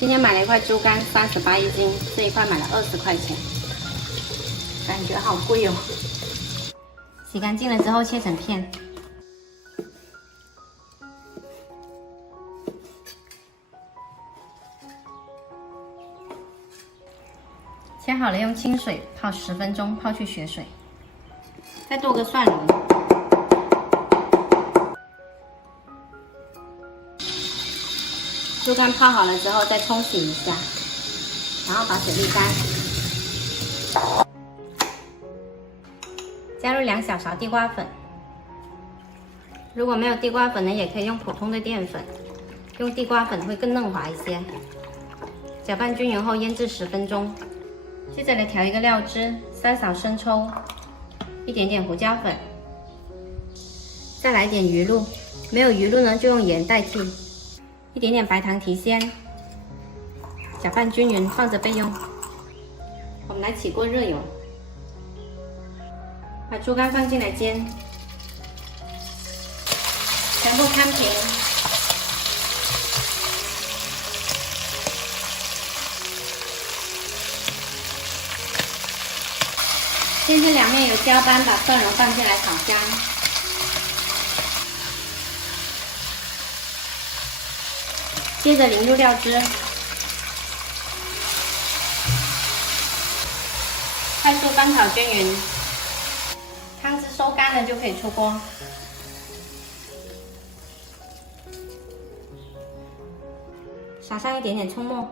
今天买了一块猪肝，38一斤，这一块买了20块钱，感觉好贵哦。洗干净了之后切成片。切好了，用清水泡10分钟，泡去血水。再剁个蒜蓉。猪肝泡好了之后，再冲洗一下，然后把水沥干。加入2小勺地瓜粉。如果没有地瓜粉呢，也可以用普通的淀粉，用地瓜粉会更嫩滑一些。搅拌均匀后腌制10分钟。接着来调一个料汁，3勺生抽，一点点胡椒粉，再来点鱼露，没有鱼露呢就用盐代替，一点点白糖提鲜，搅拌均匀，放着备用。我们来起锅热油，把猪肝放进来煎，全部摊平。煎至两面有焦斑，把蒜蓉放进来炒香。接着淋入料汁，快速翻炒均匀。汤汁收干了就可以出锅。撒上一点点葱末。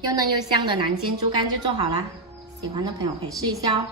又嫩又香的南煎猪肝就做好啦，喜欢的朋友可以试一下哦。